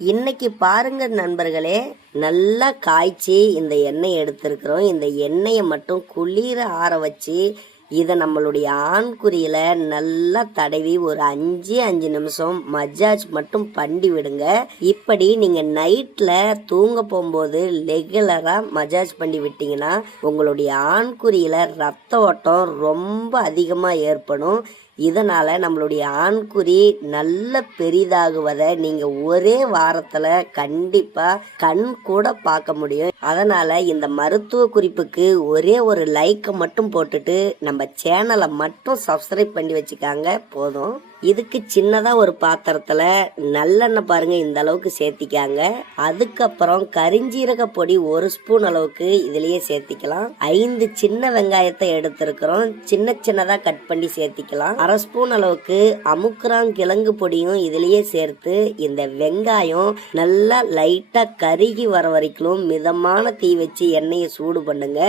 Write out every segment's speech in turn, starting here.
இன்னைக்கு பாருங்க நண்பர்களே, நல்லா காய்ச்சி இந்த எண்ணெய் எடுத்திருக்கிறோம். இந்த எண்ணெயை மட்டும் குளிர ஆற வச்சு இதை நம்மளுடைய ஆண்குறியில நல்லா தடவி ஒரு 5 நிமிஷம் மஜாஜ் மட்டும் பண்ணி விடுங்க. இப்படி நீங்க நைட்ல தூங்க போகும்போது ரெகுலரா மஜாஜ் பண்ணி விட்டீங்கன்னா உங்களுடைய ஆண்குறியில ரத்த ஓட்டம் ரொம்ப அதிகமா ஏற்படும். இதனால நம்மளுடைய ஆண்குறி நல்ல பெரிதாகுவதை நீங்க ஒரே வாரத்துல கண்டிப்பா கண் கூட பார்க்க முடியும். அதனால இந்த மருத்துவ குறிப்புக்கு ஒரே ஒரு லைக்கை மட்டும் போட்டுட்டு நம்ம சேனலை மட்டும் சப்ஸ்கிரைப் பண்ணி வச்சுக்காங்க போதும். இதுக்கு சின்னதா ஒரு பாத்திரத்துல நல்லெண்ணெய் பாருங்க இந்த அளவுக்கு சேர்த்திக்காங்க. அதுக்கப்புறம் கரிஞ்சீரக பொடி 1 ஸ்பூன் அளவுக்கு இதுலயே சேர்த்திக்கலாம். 5 சின்ன வெங்காயத்தை எடுத்திருக்கிறோம், சின்னதா கட் பண்ணி சேர்த்திக்கலாம். 1/2 ஸ்பூன் அளவுக்கு அமுக்குராங் கிழங்கு பொடியும் இதுலயே சேர்த்து இந்த வெங்காயம் நல்லா லைட்டா கருகி வர வரைக்கும் மிதமான தீ வச்சு எண்ணெயை சூடு பண்ணுங்க.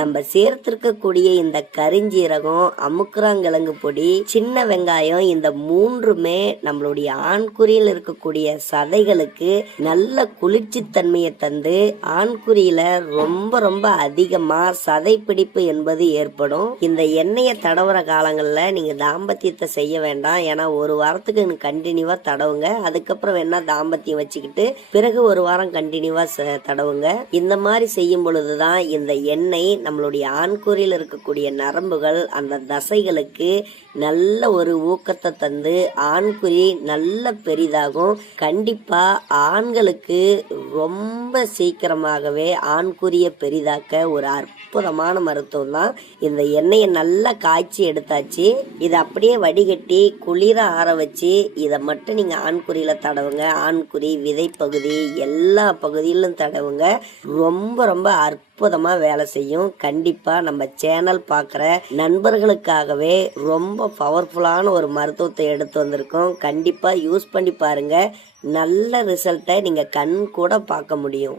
நம்ம சேர்த்திருக்கக்கூடிய இந்த கரிஞ்சீரகம், அமுக்குராங்கிழங்கு பொடி, சின்ன வெங்காயம், இந்த 3மே நம்மளுடைய ஆண்குறியில் இருக்கக்கூடிய சதைகளுக்கு நல்ல குளிர்ச்சி தன்மையை தந்து ஆண்குறியில ரொம்ப அதிகமா சதை பிடிப்பு என்பது ஏற்படும். இந்த எண்ணெயை தடவுற காலங்கள்ல நீங்க தாம்பத்தியத்தை செய்ய வேண்டாம். ஏன்னா ஒரு வாரத்துக்கு கண்டினியூவா தடவுங்க. அதுக்கப்புறம் வேணா தாம்பத்தியம் வச்சுக்கிட்டு பிறகு ஒரு வாரம் கண்டினியூவா தடவுங்க. இந்த மாதிரி செய்யும் பொழுதுதான் இந்த எண்ணெய் நம்மளுடைய ஆண்குறியில் இருக்கக்கூடிய நரம்புகள், அந்த தசைகளுக்கு நல்ல ஒரு ஊக்கத்தை தந்து ஆண்குறி நல்ல பெரிதாகும். கண்டிப்பா ஆண்களுக்கு ரொம்ப சீக்கிரமாகவே ஆண்குறிய பெரிதாக்க ஒரு அற்புதமான மருத்துவம் தான். இந்த எண்ணெயை நல்லா காய்ச்சி எடுத்தாச்சு. இதை அப்படியே வடிகட்டி குளிர ஆற வச்சு இதை மட்டும் நீங்க ஆண்குறியில தடவுங்க. ஆண்குறி, விதைப்பகுதி எல்லா பகுதியிலும் தடவுங்க. ரொம்ப அற்புதமா வேலை செய்யும். கண்டிப்பா நம்ம சேனல் பார்க்குற நண்பர்களுக்காகவே ரொம்ப பவர்ஃபுல்லான ஒரு மருத்துவத்தை எடுத்து வந்திருக்கோம். கண்டிப்பா யூஸ் பண்ணி பாருங்க. நல்ல ரிசல்ட்டை நீங்க கண் கூட பார்க்க முடியும்.